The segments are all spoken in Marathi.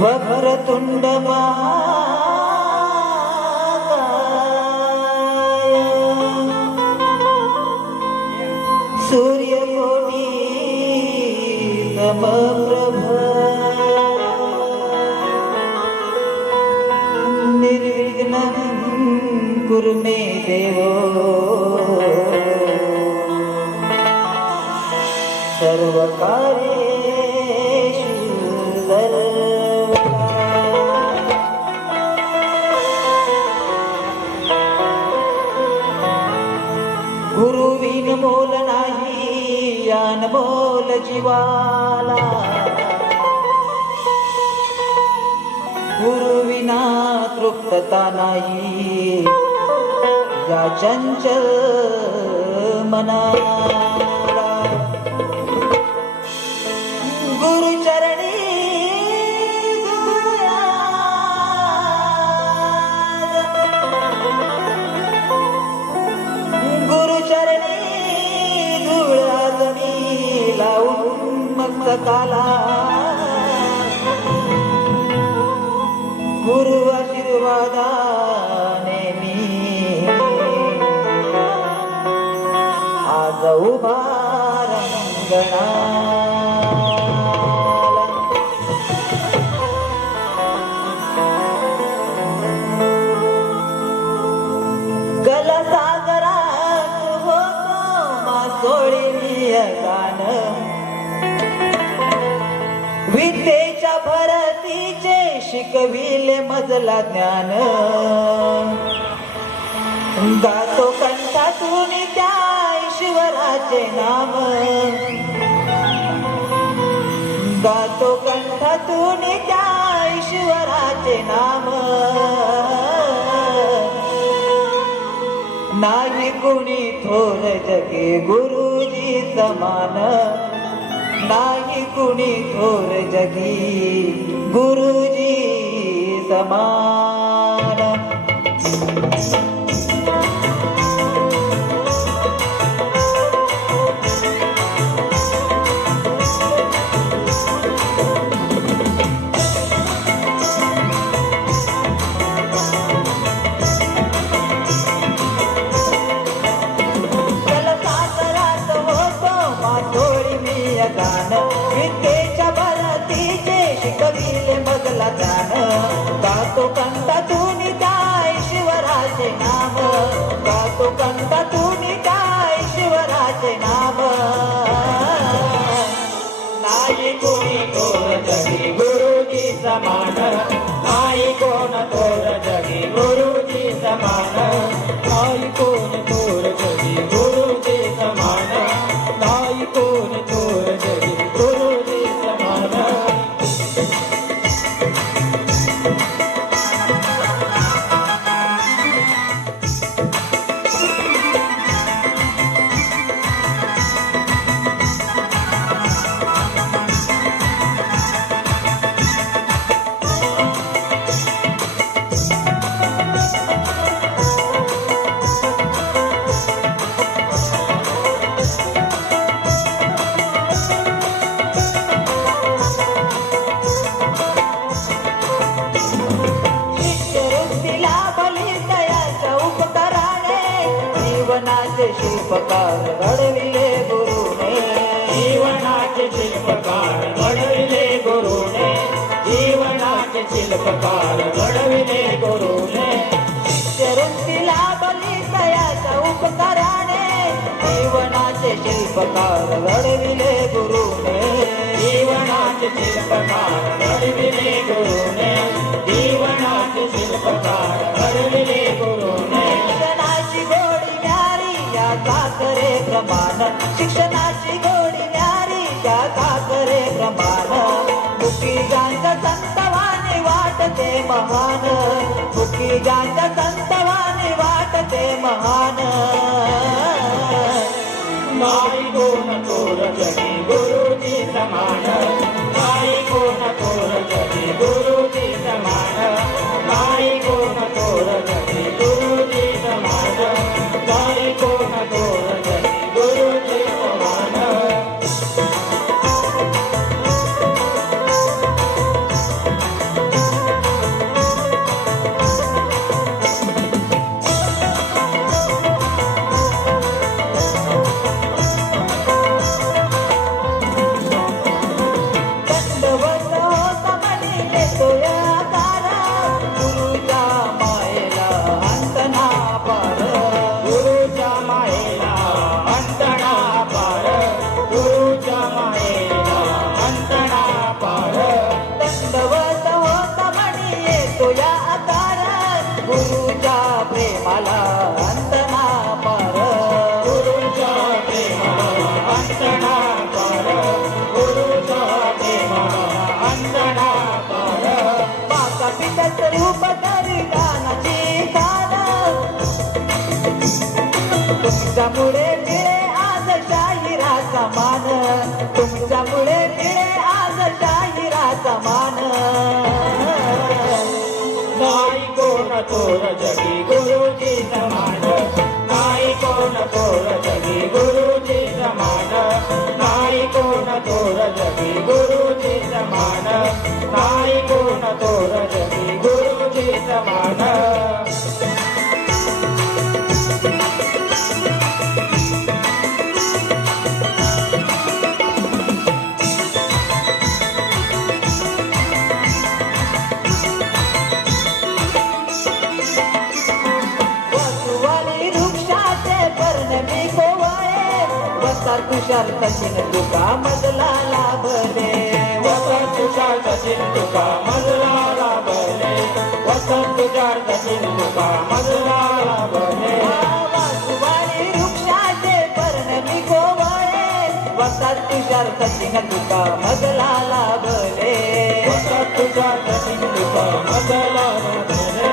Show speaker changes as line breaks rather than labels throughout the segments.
వక్రతుండమా సూర్యకోటి ప్రభ నిర్విఘ్నం కురు మే దేవో సర్వకార్య अनमोल जीवाला. गुरुविना तृप्तता नाही. या चंचल मना. मस्तकाला गुरु आशीर्वादाने मी आज उभा रंगणा विद्येच्या भरतीचे शिकविले मजला ज्ञान. गातो कंठातून त्या ईश्वराचे नाम. गातो कंठातून त्या ईश्वराचे नाम. नाही कुणी थोर जगे गुरुजी समान. नाही कुणी थोर जगी गुरुजी समान. तो गातो तुम्ही काय ईश्वराचे नाम? नाही कोणी कोण जगी गुरुजी समान. नाही कोण कोण जगी गुरुजी समान. नाही कोण शिल्पकार घडविले गुरुने.
जीवनाचे शिल्पकार घडविले गुरुने. जीवनाचे शिल्पकार घडविले गुरुने.
बली उपकाराने. जीवनाचे शिल्पकार घडविले गुरुने.
जीवनाचे शिल्पकार घडविले
काकरे प्रमाण. शिक्षणाची गोडी न्यारी या काकरे प्रमाण? मुखी गांजा संतवानी वाटते महान. मुखी गांजा संतवानी वाटते महान.
माई कोण कोर जगी गुरुजी समान. माई कोण कोर जगी
गुरु तुमच्यामुळे मिळे आज शाहिराचा मान तुमच्यामुळे मिळे आज शाहिराचा मान
नाही कोण थोर जगी गुरुजी समान. नाही कोण थोर जगी गुरुजी समान. नाही कोण थोर जगी गुरुजी समान. नाही कोण थोर जगी गुरुजी समान.
तुषार तशीन तुका मजला लाभले
वसंत तुषार सचिन तुका मजला लाभले. वसंत तुषार सचिन तुका मजला लाभले.
वासुवाली वृक्षाचे पर्ण मी कोवळे वसा तुषार तशीन तुका मजला लाभले
वसंत तुषार सचिन तुका मजला लाभले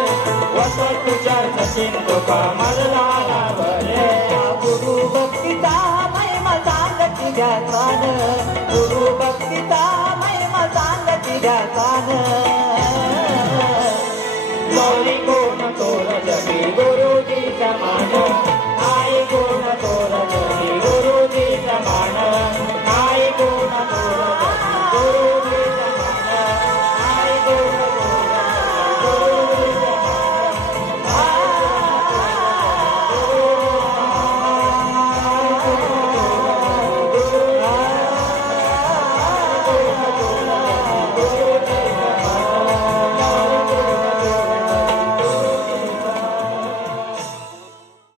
वसंत तुषार सचिन तुका मजला
सांगती घ्यासान गुरु भक्तीचा महिमा सांगती घ्यासान
गौरी कोण थोर जगी गुरुजी समान